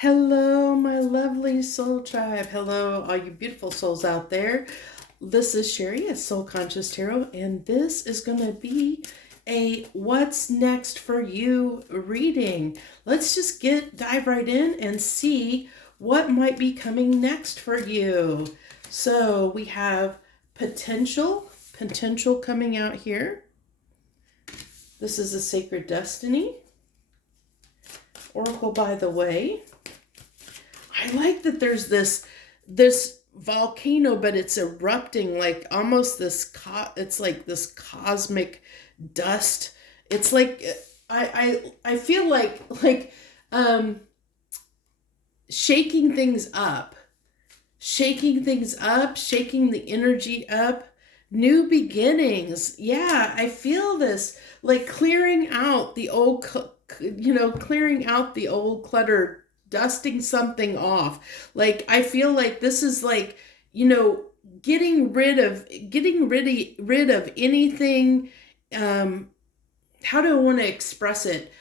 Hello, my lovely soul tribe. Hello, all you beautiful souls out there. This is Sherry at Soul Conscious Tarot, and this is going to be a What's Next for You reading. Let's just dive right in and see what might be coming next for you. So we have potential coming out here. This is a Sacred Destiny. Oracle by the Way. I like that there's this volcano, but it's erupting like almost it's like this cosmic dust. It's like I feel like shaking things up, shaking the energy up, new beginnings. Yeah, I feel this like clearing out the old clutter, dusting something off. Like I feel like this is like, getting rid of anything. How do I want to express it?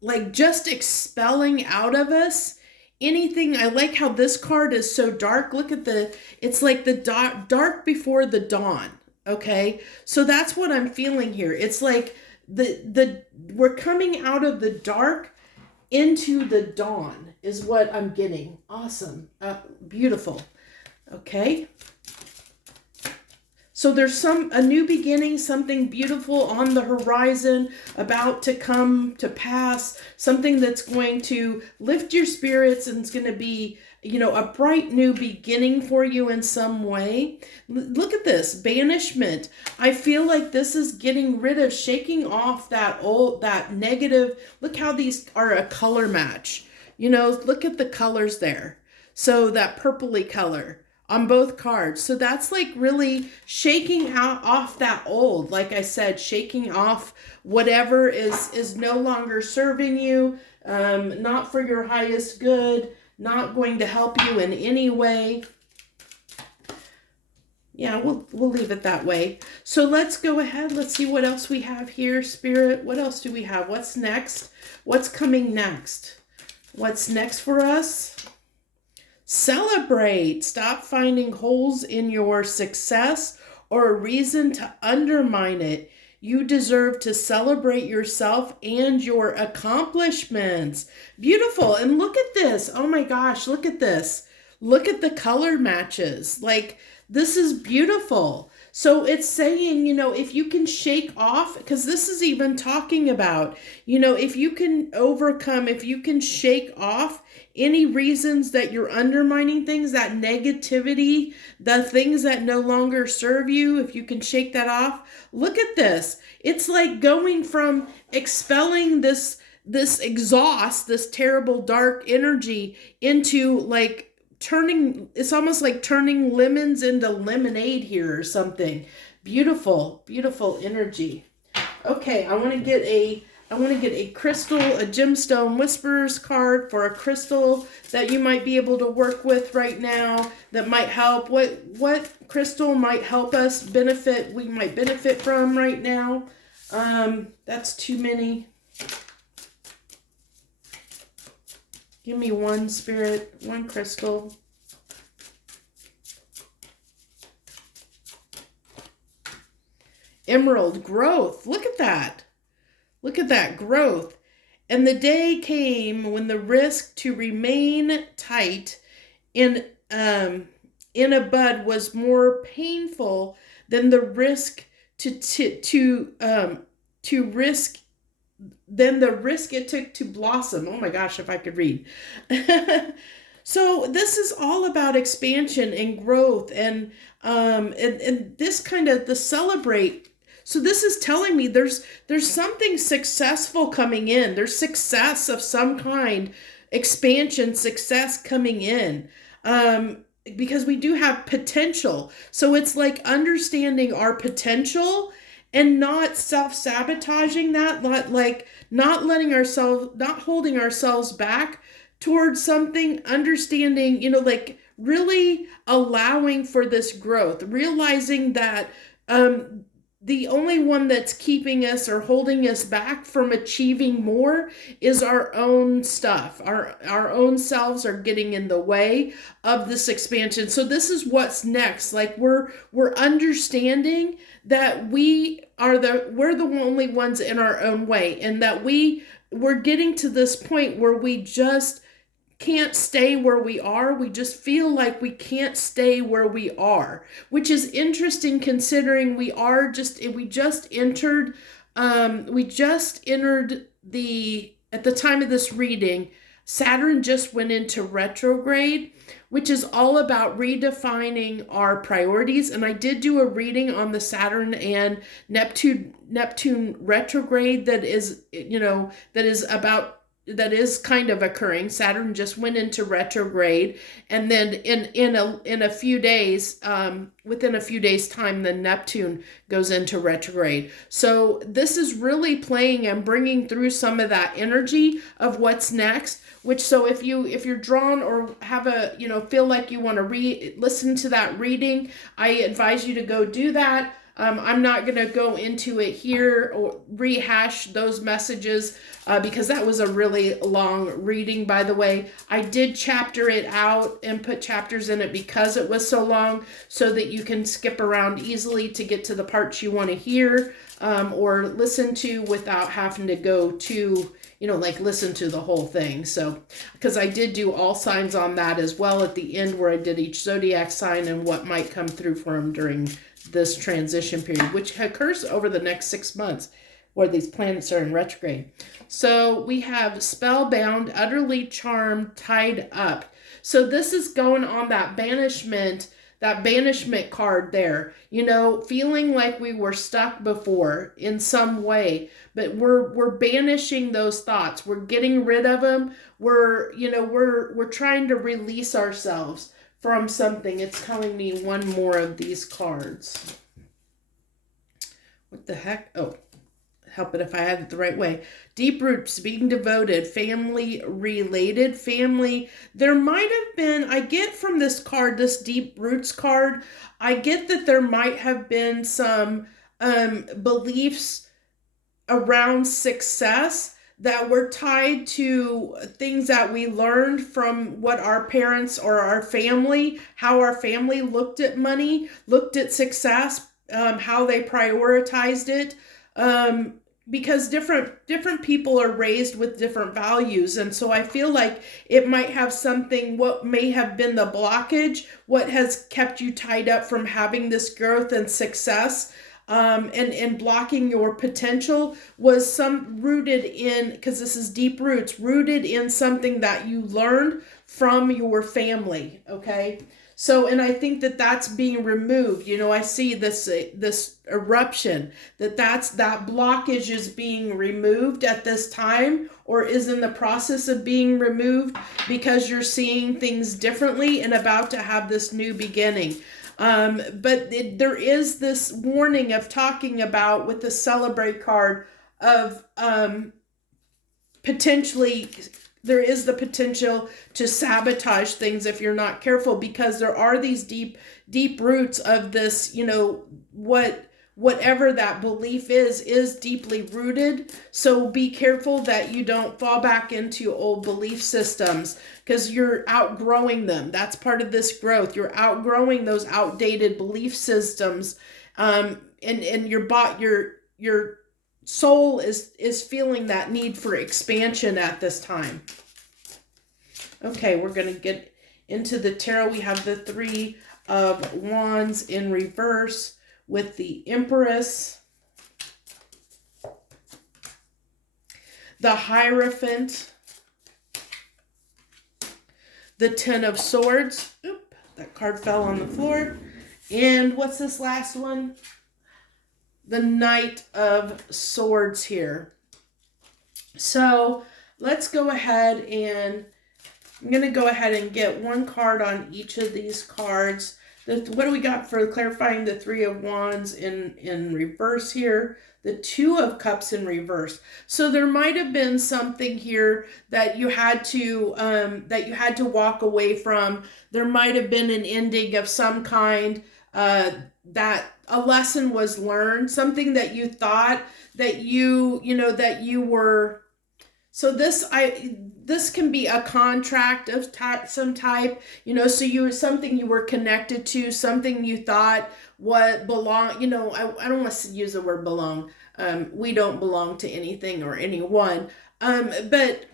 Like just expelling out of us anything. I like how this card is so dark. Look at it's like the dark before the dawn. Okay, so that's what I'm feeling here. It's like we're coming out of the dark into the dawn is what I'm getting. Awesome. Beautiful. Okay. So there's a new beginning, something beautiful on the horizon about to come to pass, something that's going to lift your spirits and it's going to be, a bright new beginning for you in some way. Look at this, banishment. I feel like this is getting rid of, shaking off that negative. Look how these are a color match. Look at the colors there. So that purpley color on both cards. So that's like really shaking off that old, like I said, shaking off whatever is no longer serving you, not for your highest good, not going to help you in any way. Yeah, we'll leave it that way. So let's go ahead. Let's see what else we have here. Spirit, what else do we have? What's next? What's coming next? What's next for us? Celebrate. Stop finding holes in your success or a reason to undermine it. You deserve to celebrate yourself and your accomplishments. Beautiful. And look at this. Oh my gosh, look at this. Look at the color matches. Like, this is beautiful. So it's saying, if you can shake off, because this is even talking about, if you can overcome, if you can shake off any reasons that you're undermining things, that negativity, the things that no longer serve you, if you can shake that off. Look at this. It's like going from expelling this exhaust, this terrible dark energy into like it's almost like turning lemons into lemonade here or something. Beautiful, beautiful energy. Okay, I want to get a crystal, a gemstone whisperers card for a crystal that you might be able to work with right now that might help. What crystal might help us we might benefit from right now? That's too many. Give me one, Spirit, one crystal. Emerald, growth. Look at that. Look at that growth. And the day came when the risk to remain tight in a bud was more painful than the risk than the risk it took to blossom. Oh my gosh, if I could read. So this is all about expansion and growth and this kind of the celebrate. So this is telling me there's something successful coming in. There's success of some kind, expansion, success coming in. Because we do have potential. So it's like understanding our potential and not self-sabotaging that, not holding ourselves back towards something, understanding, like really allowing for this growth, realizing that the only one that's keeping us or holding us back from achieving more is our own stuff. Our own selves are getting in the way of this expansion. So this is what's next. Like we're understanding that we're the only ones in our own way, and that we're getting to this point where we just can't stay where we are. We just feel like we can't stay where we are, which is interesting considering we just entered the at the time of this reading, Saturn just went into retrograde, which is all about redefining our priorities. And I did do a reading on the Saturn and Neptune retrograde that is, that is kind of occurring. Saturn just went into retrograde, and then in a few days, within a few days time, then Neptune goes into retrograde. So this is really playing and bringing through some of that energy of what's next. Which, so if you're drawn or have a feel like you want to listen to that reading, I advise you to go do that. I'm not going to go into it here or rehash those messages because that was a really long reading, by the way. I did chapter it out and put chapters in it because it was so long, so that you can skip around easily to get to the parts you want to hear or listen to without having to go to, listen to the whole thing. So, because I did do all signs on that as well at the end, where I did each zodiac sign and what might come through for them during this transition period, which occurs over the next 6 months, where these planets are in retrograde. So we have spellbound, utterly charmed, tied up. So this is going on that banishment card there, feeling like we were stuck before in some way, but we're banishing those thoughts. We're getting rid of them. We're trying to release ourselves from something. It's telling me one more of these cards. What the heck? Oh, help it if I had it the right way. Deep roots, being devoted, family related, family. There might have been, I get from this card, this deep roots card, I get that there might have been some beliefs around success that were tied to things that we learned from what our parents or our family, how our family looked at money, looked at success, how they prioritized it. Because different people are raised with different values. And so I feel like it might have something, what may have been the blockage, what has kept you tied up from having this growth and success, and blocking your potential, was some rooted in, because this is deep roots, rooted in something that you learned from your family. Okay. So, and I think that that's being removed. I see this eruption, that blockage is being removed at this time, or is in the process of being removed, because you're seeing things differently and about to have this new beginning. But there is this warning of talking about, with the celebrate card, of potentially, there is the potential to sabotage things if you're not careful, because there are these deep roots of this, whatever that belief is deeply rooted. So be careful that you don't fall back into old belief systems, because you're outgrowing them. That's part of this growth. You're outgrowing those outdated belief systems. And your soul is feeling that need for expansion at this time. Okay, we're going to get into the tarot. We have the Three of Wands in reverse with the Empress, the Hierophant, the Ten of Swords. Oop, that card fell on the floor. And what's this last one? The Knight of Swords here. So let's go ahead and I'm going to go ahead and get one card on each of these cards. What do we got for clarifying the Three of Wands in reverse here? The Two of Cups in reverse. So there might have been something here that you had to walk away from. There might have been an ending of some kind that a lesson was learned, something that you thought that that you were. So this can be a contract of some type, so something you were connected to, something you thought what belong, I don't want to use the word belong. We don't belong to anything or anyone. But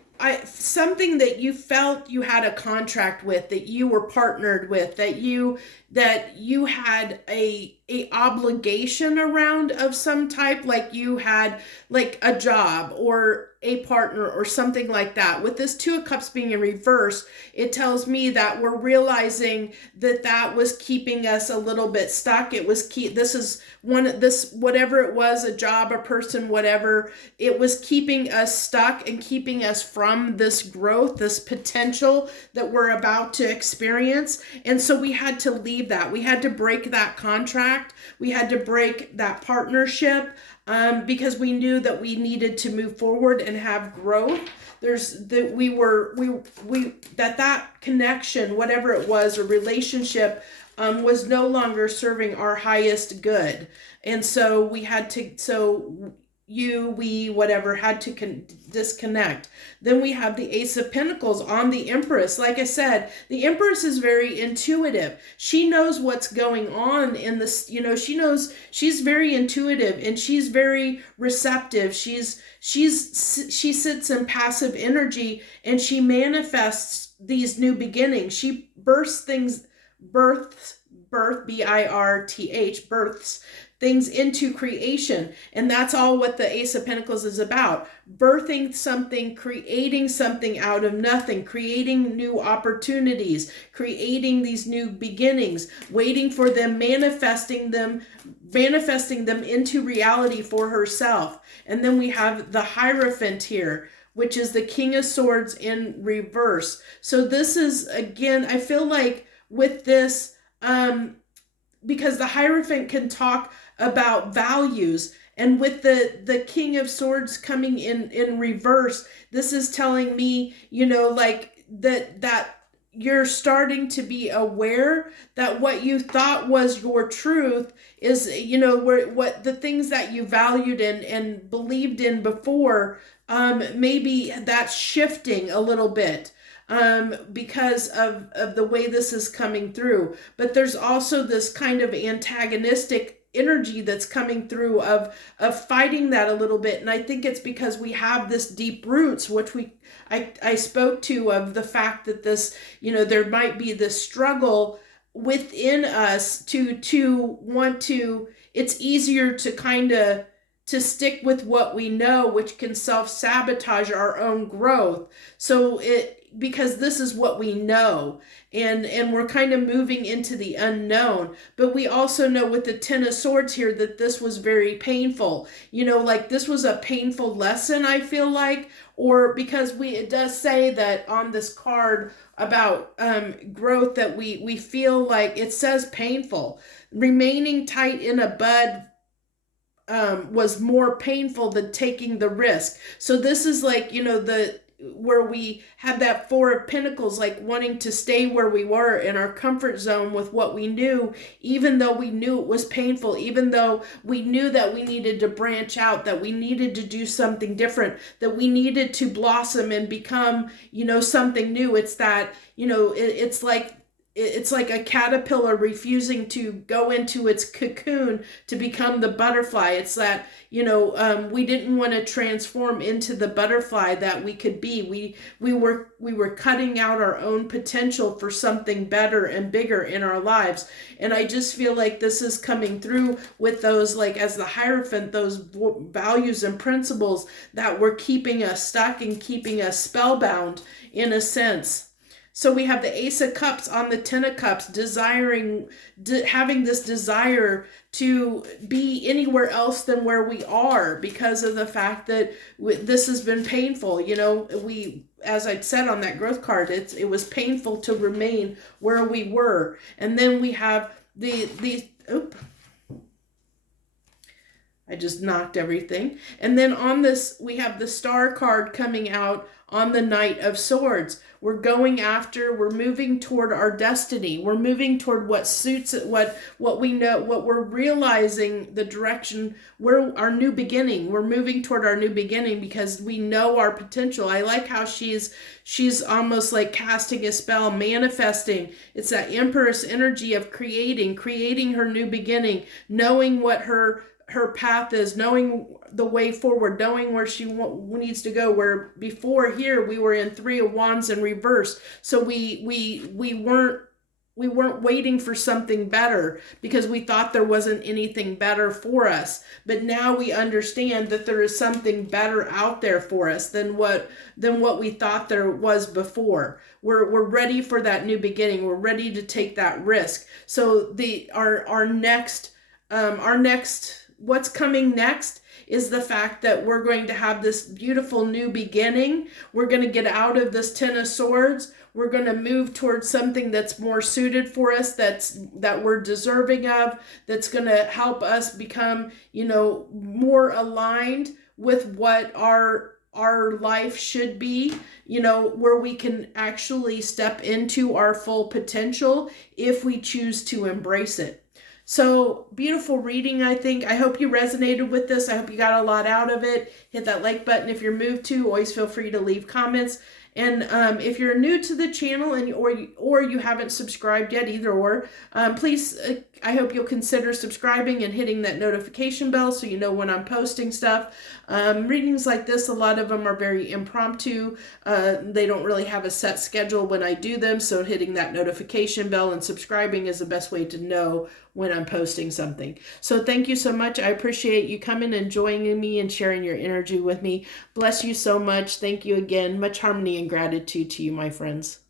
something that you felt you had a contract with, that you were partnered with, that you had a obligation around of some type, like you had like a job or a partner or something like that. With this Two of Cups being in reverse, it tells me that we're realizing that was keeping us a little bit stuck. This is whatever it was, a job, a person, whatever, it was keeping us stuck and keeping us from this growth, this potential that we're about to experience. And so we had to leave that. We had to break that contract. We had to break that partnership. Because we knew that we needed to move forward and have growth. That connection, whatever it was, a relationship, was no longer serving our highest good. And so we had to, whatever, had to disconnect. Then we have the Ace of Pentacles on the Empress. Like I said, the Empress is very intuitive. She knows what's going on in this, she's very intuitive and she's very receptive. She sits in passive energy and she manifests these new beginnings. She births, births, things into creation. And that's all what the Ace of Pentacles is about. Birthing something, creating something out of nothing, creating new opportunities, creating these new beginnings, waiting for them, manifesting them into reality for herself. And then we have the Hierophant here, which is the King of Swords in reverse. So this is, again, I feel like with this, because the Hierophant can talk about values, and with the King of Swords coming in reverse, this is telling me, like that you're starting to be aware that what you thought was your truth is, what the things that you valued and believed in before, maybe that's shifting a little bit. Because of the way this is coming through. But there's also this kind of antagonistic energy that's coming through of fighting that a little bit. And I think it's because we have this deep roots, which I spoke to, of the fact that this, there might be this struggle within us to want to, it's easier to kind of to stick with what we know, which can self-sabotage our own growth. So because this is what we know, and we're kind of moving into the unknown. But we also know with the Ten of Swords here that this was very painful. Like this was a painful lesson, I feel like, or because it does say that on this card about growth, that we feel like it says painful. Remaining tight in a bud was more painful than taking the risk. So this is like, where we had that Four of Pentacles, like wanting to stay where we were in our comfort zone with what we knew, even though we knew it was painful, even though we knew that we needed to branch out, that we needed to do something different, that we needed to blossom and become, something new. It's that, it's like a caterpillar refusing to go into its cocoon to become the butterfly. It's that, we didn't want to transform into the butterfly that we could be. We were cutting out our own potential for something better and bigger in our lives. And I just feel like this is coming through with those, like as the Hierophant, those values and principles that were keeping us stuck and keeping us spellbound in a sense. So we have the Ace of Cups on the Ten of Cups, having this desire to be anywhere else than where we are because of the fact that this has been painful. As I said on that growth card, it was painful to remain where we were. And then we have I just knocked everything. And then on this, we have the Star card coming out on the Knight of Swords. We're going after, we're moving toward our destiny. We're moving toward what suits it, what we know, what we're realizing the direction, we're our new beginning. We're moving toward our new beginning because we know our potential. I like how she's almost like casting a spell, manifesting. It's that Empress energy of creating her new beginning, knowing what her path is, knowing the way forward, knowing where she needs to go. Where before here we were in Three of Wands in reverse, so we weren't waiting for something better because we thought there wasn't anything better for us. But now we understand that there is something better out there for us than what we thought there was before. We're ready for that new beginning. We're ready to take that risk. So our next what's coming next is the fact that we're going to have this beautiful new beginning. We're going to get out of this Ten of Swords. We're going to move towards something that's more suited for us, that we're deserving of, that's going to help us become, more aligned with what our life should be, where we can actually step into our full potential if we choose to embrace it. So beautiful reading, I think. I hope you resonated with this. I hope you got a lot out of it. Hit that like button if you're moved to. Always feel free to leave comments. And if you're new to the channel or you haven't subscribed yet, either or, please, I hope you'll consider subscribing and hitting that notification bell so you know when I'm posting stuff. Readings like this, a lot of them are very impromptu. They don't really have a set schedule when I do them, so hitting that notification bell and subscribing is the best way to know when I'm posting something. So thank you so much. I appreciate you coming and joining me and sharing your energy with me. Bless you so much. Thank you again. Much harmony and gratitude to you, my friends.